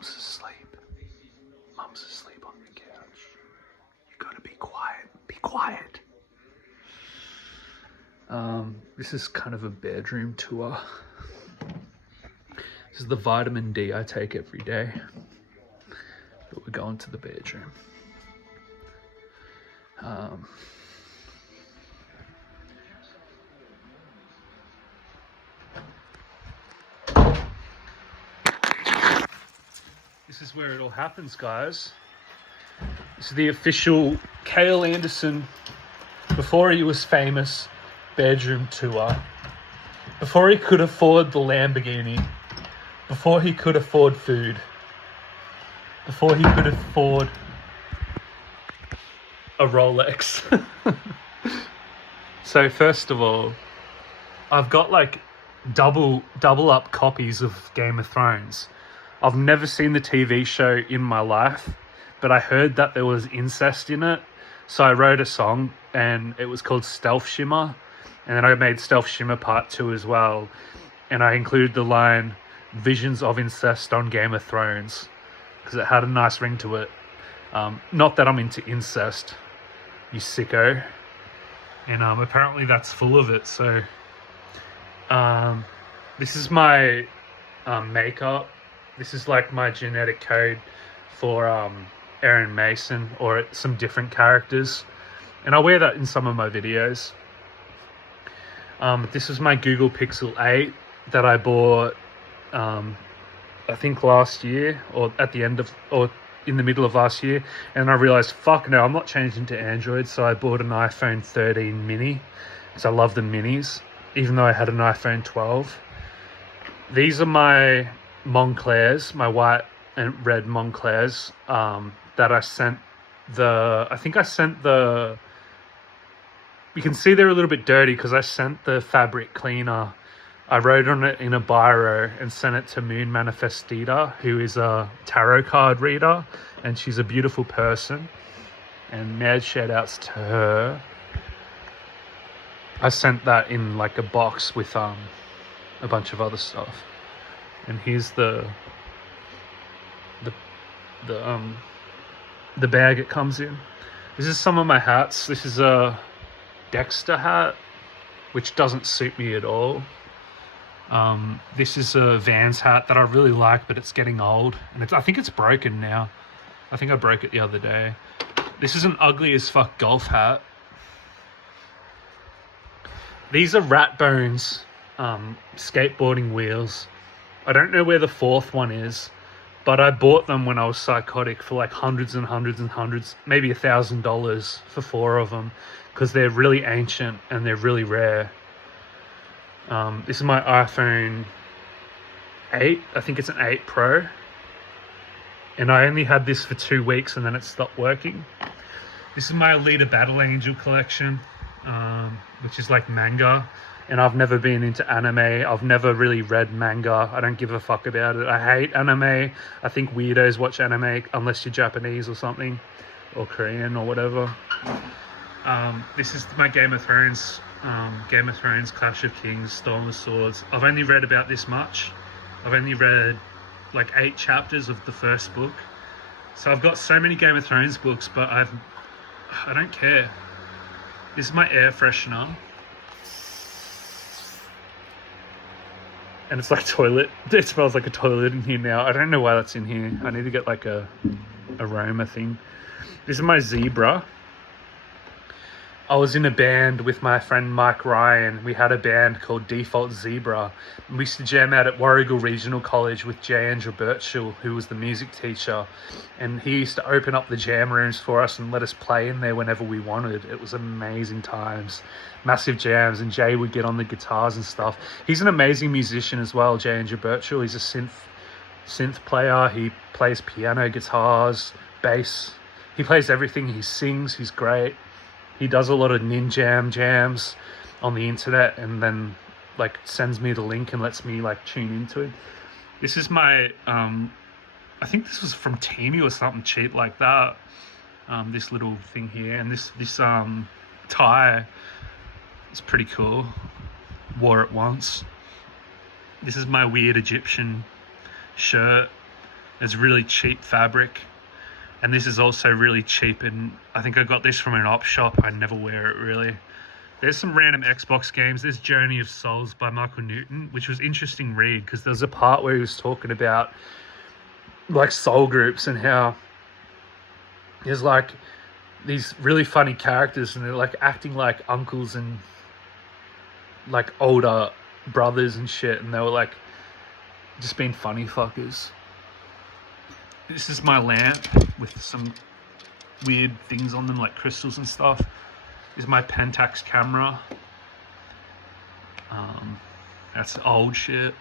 Mum's asleep. Mum's asleep on the couch. You gotta be quiet. Be quiet. This is kind of a bedroom tour. This is the vitamin D I take every day. But we're going to the bedroom. This is where it all happens, guys. This is the official Cale Anderson, before he was famous, bedroom tour. Before he could afford the Lamborghini. Before he could afford food. Before he could afford a Rolex. So first of all, I've got like double up copies of Game of Thrones. I've never seen the TV show in my life, but I heard that there was incest in it. So I wrote a song and it was called Stealth Shimmer. And then I made Stealth Shimmer Part 2 as well. And I included the line, "Visions of incest on Game of Thrones," because it had a nice ring to it. Not that I'm into incest, you sicko. And apparently that's full of it. So this is my makeup. This is like my genetic code for Aaron Mason or some different characters. And I wear that in some of my videos. This is my Google Pixel 8 that I bought, I think last year, or at the end of, or in the middle of last year. And I realized, fuck no, I'm not changing to Android. So I bought an iPhone 13 mini because I love the minis, even though I had an iPhone 12. These are my Montclairs, my white and red Montclairs, that I sent you can see they're a little bit dirty because I sent the fabric cleaner. I wrote on it in a biro and sent it to Moon Manifestita, who is a tarot card reader, and she's a beautiful person. And mad shout outs to her. I sent that in like a box with a bunch of other stuff. And here's the bag it comes in. This is some of my hats. This is a Dexter hat, which doesn't suit me at all. This is a Vans hat that I really like, but it's getting old, and I think it's broken now. I think I broke it the other day. This is an ugly as fuck golf hat. These are Ratbones skateboarding wheels. I don't know where the fourth one is, but I bought them when I was psychotic for like hundreds and hundreds and hundreds, maybe $1,000 for 4 of them, because they're really ancient and they're really rare. This is my iPhone 8. I think it's an 8 Pro. And I only had this for 2 weeks and then it stopped working. This is my Alita Battle Angel collection, which is like manga. And I've never been into anime. I've never really read manga. I don't give a fuck about it. I hate anime. I think weirdos watch anime unless you're Japanese or something, or Korean or whatever. This is my Game of Thrones, Clash of Kings, Storm of Swords. I've only read about this much. I've only read like 8 chapters of the first book. So I've got so many Game of Thrones books, but I don't care. This is my air freshener. And it's like toilet. It smells like a toilet in here now. I don't know why that's in here. I need to get like a aroma thing. This is my zebra. I was in a band with my friend Mike Ryan. We had a band called Default Zebra. And we used to jam out at Warragul Regional College with J. Andrew Birchall, who was the music teacher. And he used to open up the jam rooms for us and let us play in there whenever we wanted. It was amazing times. Massive jams, and Jay would get on the guitars and stuff. He's an amazing musician as well, J. Andrew Birchall. He's a synth player. He plays piano, guitars, bass. He plays everything. He sings. He's great. He does a lot of ninjam jams on the internet and then like sends me the link and lets me like tune into it. This is my, I think this was from Temu or something cheap like that. This little thing here, and this tie is pretty cool. Wore it once. This is my weird Egyptian shirt. It's really cheap fabric. And this is also really cheap, and I think I got this from an op shop. I never wear it really. There's some random Xbox games. There's Journey of Souls by Michael Newton, which was interesting read because there's a part where he was talking about like soul groups and how there's like these really funny characters and they're like acting like uncles and like older brothers and shit, and they were like just being funny fuckers. This is my lamp with some weird things on them like crystals and stuff. This is my Pentax camera. That's old shit.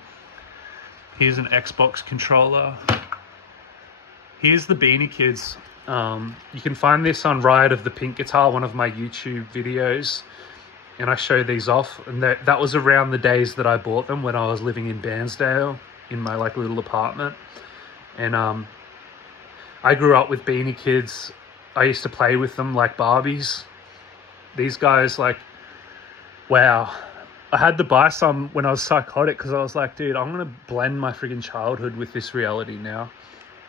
Here's an Xbox controller. Here's the Beanie Kids. You can find this on Riot of the Pink Guitar, one of my YouTube videos, and I show these off. And that was around the days that I bought them when I was living in Bairnsdale in my like little apartment. And I grew up with Beanie Kids. I used to play with them like Barbies. These guys, like, wow. I had to buy some when I was psychotic because I was like, dude, I'm going to blend my friggin' childhood with this reality now.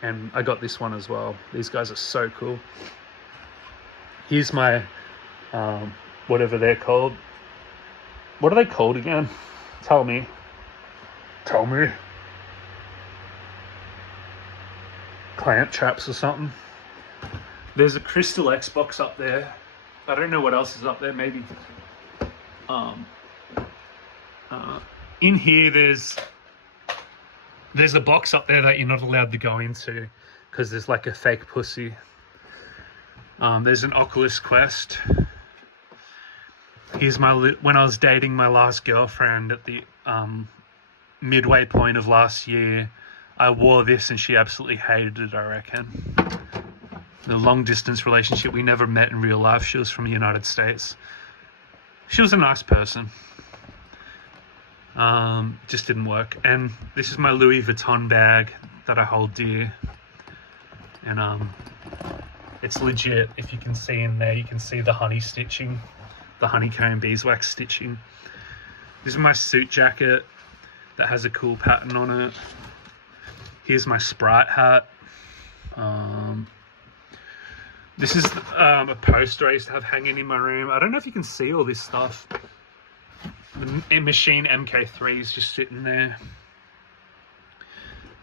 And I got this one as well. These guys are so cool. Here's my, whatever they're called. What are they called again? Tell me. Tell me. Clamp traps or something. There's a crystal Xbox up there. I don't know what else is up there. Maybe in here there's a box up there that you're not allowed to go into because there's like a fake pussy. There's an Oculus Quest. Here's my when I was dating my last girlfriend at the midway point of last year. I wore this and she absolutely hated it, I reckon. The long distance relationship, we never met in real life. She was from the United States. She was a nice person. Just didn't work. And this is my Louis Vuitton bag that I hold dear. And it's legit. If you can see in there, you can see the honey stitching, the honeycomb beeswax stitching. This is my suit jacket that has a cool pattern on it. Here's my Sprite hat. This is a poster I used to have hanging in my room. I don't know if you can see all this stuff. The Machine MK3 is just sitting there.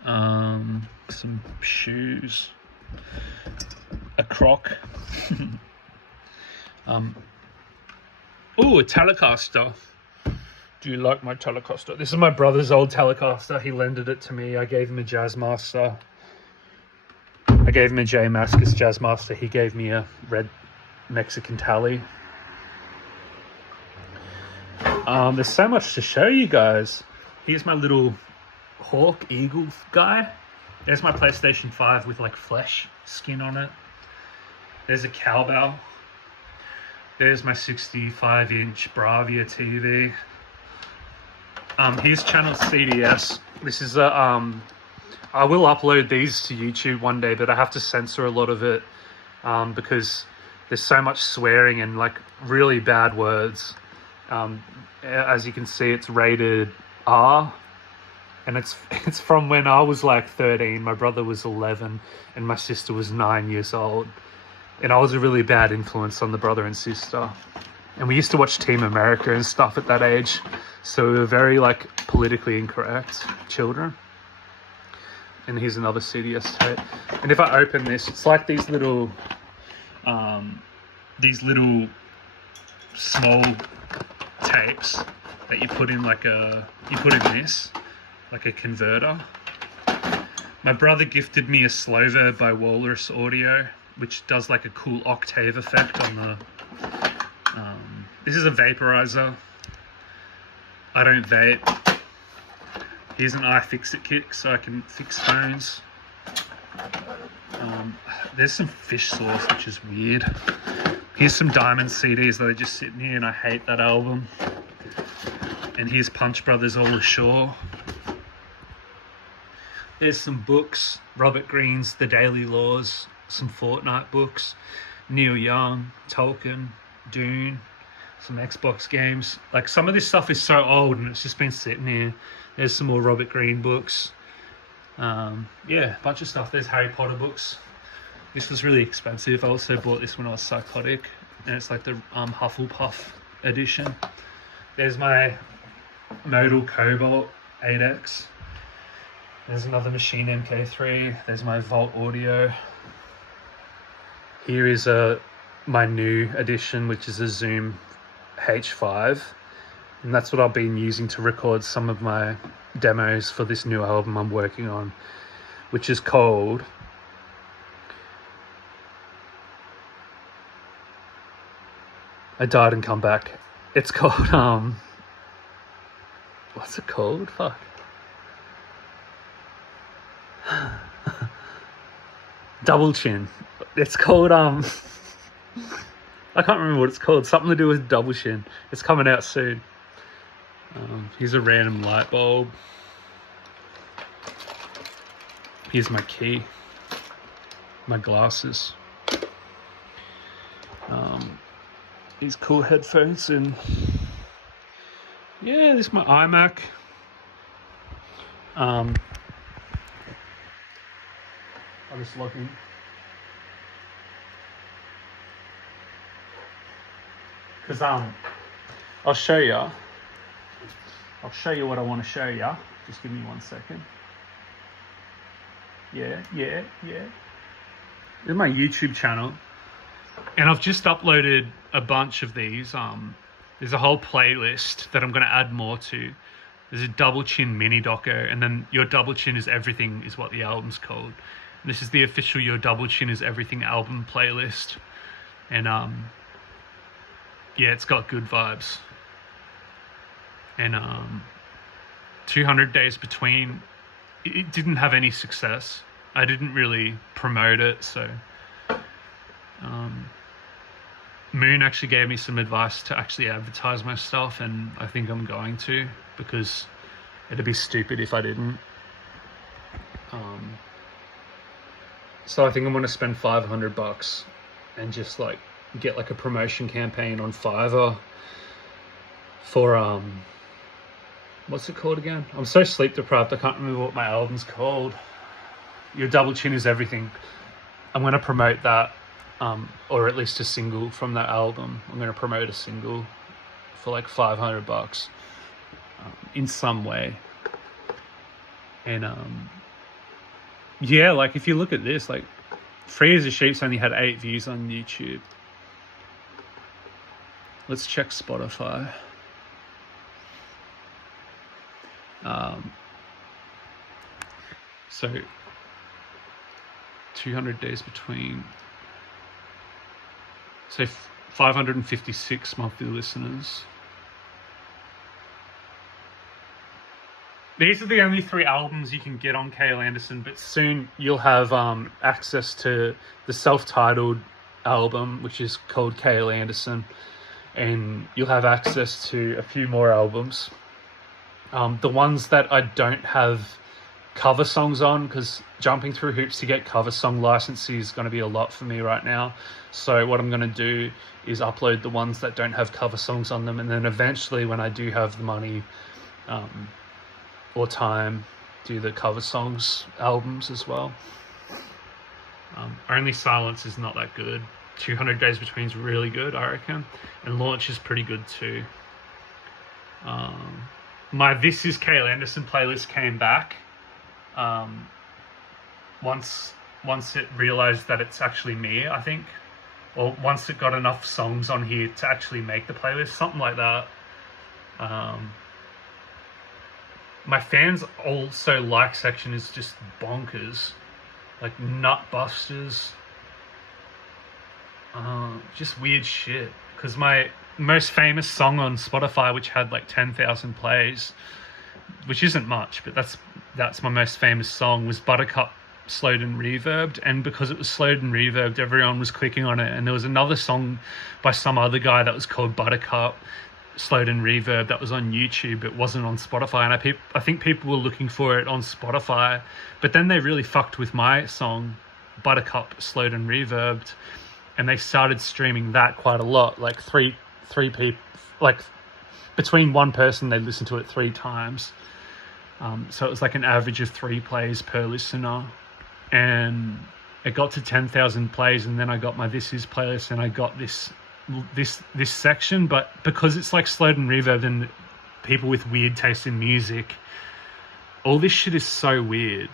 Some shoes. A croc. Oh, a Telecaster. Do you like my Telecaster? This is my brother's old Telecaster. He lended it to me. I gave him a Jazzmaster. I gave him a J Mascis Jazzmaster. He gave me a red Mexican Tally. There's so much to show you guys. Here's my little hawk eagle guy. There's my PlayStation 5 with like flesh skin on it. There's a cowbell. There's my 65-inch Bravia TV. Here's channel CDS. This is a I will upload these to YouTube one day, but I have to censor a lot of it because there's so much swearing and like really bad words. As you can see, it's rated R, and it's from when I was like 13, my brother was 11, and my sister was 9 years old, and I was a really bad influence on the brother and sister. And we used to watch Team America and stuff at that age, so we were very like politically incorrect children. And here's another CDS tape. And if I open this, it's like these little small tapes that you put in this, like a converter. My brother gifted me a slow verb by Walrus Audio, which does like a cool octave effect on the, this is a vaporizer. I don't vape. Here's an iFixit kit so I can fix phones. There's some fish sauce, which is weird. Here's some Diamond CDs that are just sitting here, and I hate that album. And here's Punch Brothers All Ashore. There's some books. Robert Greene's The Daily Laws, some Fortnite books. Neil Young, Tolkien, Dune, some Xbox games. Like, some of this stuff is so old and it's just been sitting here. There's some more Robert Greene books. Yeah, a bunch of stuff. There's Harry Potter books. This was really expensive. I also bought this when I was psychotic, and it's like the Hufflepuff edition. There's my Modal Cobalt 8X. There's another Machine MK3. There's my Volt Audio. Here is my new edition, which is a Zoom H5. And that's what I've been using to record some of my demos for this new album I'm working on, which is called I Died and Come Back. It's called what's it called? Fuck. Double Chin. It's called I can't remember what it's called. Something to do with Double Chin. It's coming out soon. Here's a random light bulb. Here's my key. My glasses. These cool headphones, and yeah, this is my iMac. I'm just looking. Because I'll show you what I want to show you. Just give me 1 second. Yeah. This is my YouTube channel, and I've just uploaded a bunch of these. There's a whole playlist that I'm going to add more to. There's a Double Chin mini doco, and then Your Double Chin is Everything is what the album's called. And this is the official Your Double Chin is Everything album playlist, and yeah, it's got good vibes. And 200 Days Between, it didn't have any success. I didn't really promote it, so Moon actually gave me some advice to actually advertise my stuff, and I think I'm going to, because it'd be stupid if I didn't. So I think I'm going to spend $500 and just like get like a promotion campaign on Fiverr for what's it called again? I'm so sleep deprived, I can't remember what my album's called. Your Double Chin is Everything. I'm going to promote that, or at least a single from that album. I'm going to promote a single for like $500 in some way. And yeah, like if you look at this, like Free as a Sheep's only had 8 views on YouTube. Let's check Spotify. So 200 Days Between. So 556 monthly listeners. These are the only 3 albums you can get on Cale Anderson, but soon you'll have access to the self-titled album, which is called Cale Anderson, and you'll have access to a few more albums. The ones that I don't have cover songs on, because jumping through hoops to get cover song licenses is going to be a lot for me right now. So what I'm going to do is upload the ones that don't have cover songs on them, and then eventually when I do have the money or time, do the cover songs albums as well. Only Silence is not that good. 200 Days Between is really good, I reckon, and Launch is pretty good too. My This Is Cale Anderson playlist came back once it realized that it's actually me, I think, or once it got enough songs on here to actually make the playlist, something like that. My fans also like section is just bonkers, like Nutbusters, just weird shit. Because my most famous song on Spotify, which had like 10,000 plays, which isn't much, but that's my most famous song, was Buttercup Slowed and Reverbed. And because it was slowed and reverbed, everyone was clicking on it. And there was another song by some other guy that was called Buttercup Slowed and Reverb that was on YouTube. It wasn't on Spotify, and I think people were looking for it on Spotify, but then they really fucked with my song Buttercup Slowed and Reverbed, and they started streaming that quite a lot. Like three people, like between one person, they listened to it 3 times. So it was like an average of 3 plays per listener, and it got to 10,000 plays, and then I got my This Is playlist, and I got this section. But because it's like slowed and reverb and people with weird taste in music, all this shit is so weird.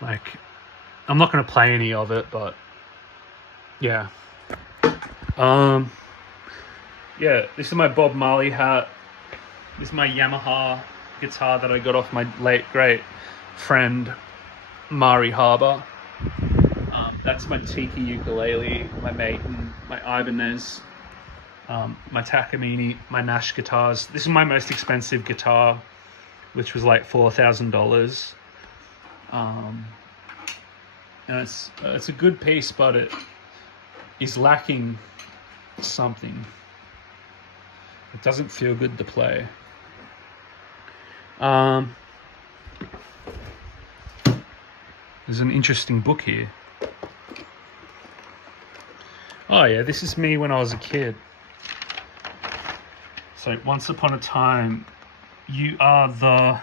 Like, I'm not going to play any of it, but yeah. Yeah, this is my Bob Marley hat. This is my Yamaha guitar that I got off my late great friend Mari Harbour. That's my Tiki ukulele, my Maiden, my Ibanez, my Takamine, my Nash guitars. This is my most expensive guitar, which was like $4,000. And it's a good piece, but it is lacking something. It doesn't feel good to play. There's an interesting book here. Oh yeah, this is me when I was a kid. So, once upon a time, you are the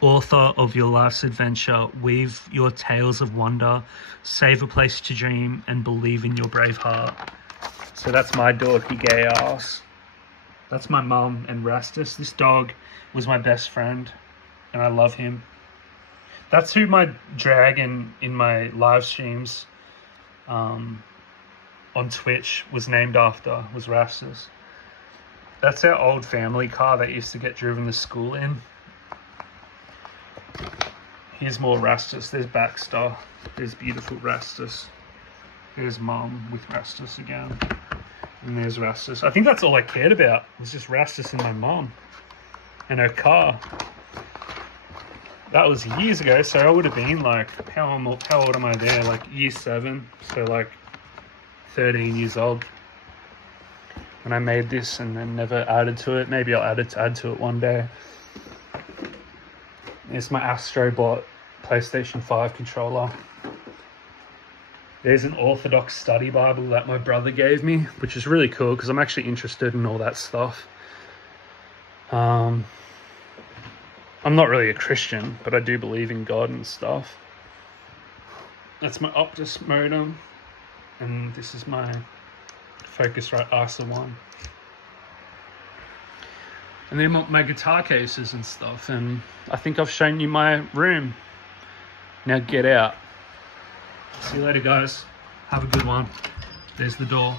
author of your life's adventure. Weave your tales of wonder, save a place to dream, and believe in your brave heart. So that's my dorky gay ass. That's my mum and Rastus. This dog was my best friend, and I love him. That's who my dragon in my live streams on Twitch was named after, was Rastus. That's our old family car that used to get driven to school in. Here's more Rastus. There's Baxter. There's beautiful Rastus. There's Mum with Rastus again. And there's Rastus. I think that's all I cared about, was just Rastus and my mum and her car. That was years ago, so I would have been like, how old am I there? Like year 7, so like 13 years old. And I made this and then never added to it. Maybe I'll add to it one day. It's my Astrobot PlayStation 5 controller. There's an Orthodox study Bible that my brother gave me, which is really cool because I'm actually interested in all that stuff. I'm not really a Christian, but I do believe in God and stuff. That's my Optus modem, and this is my Focusrite Arsa 1. And then my guitar cases and stuff, and I think I've shown you my room. Now get out. See you later, guys. Have a good one. There's the door.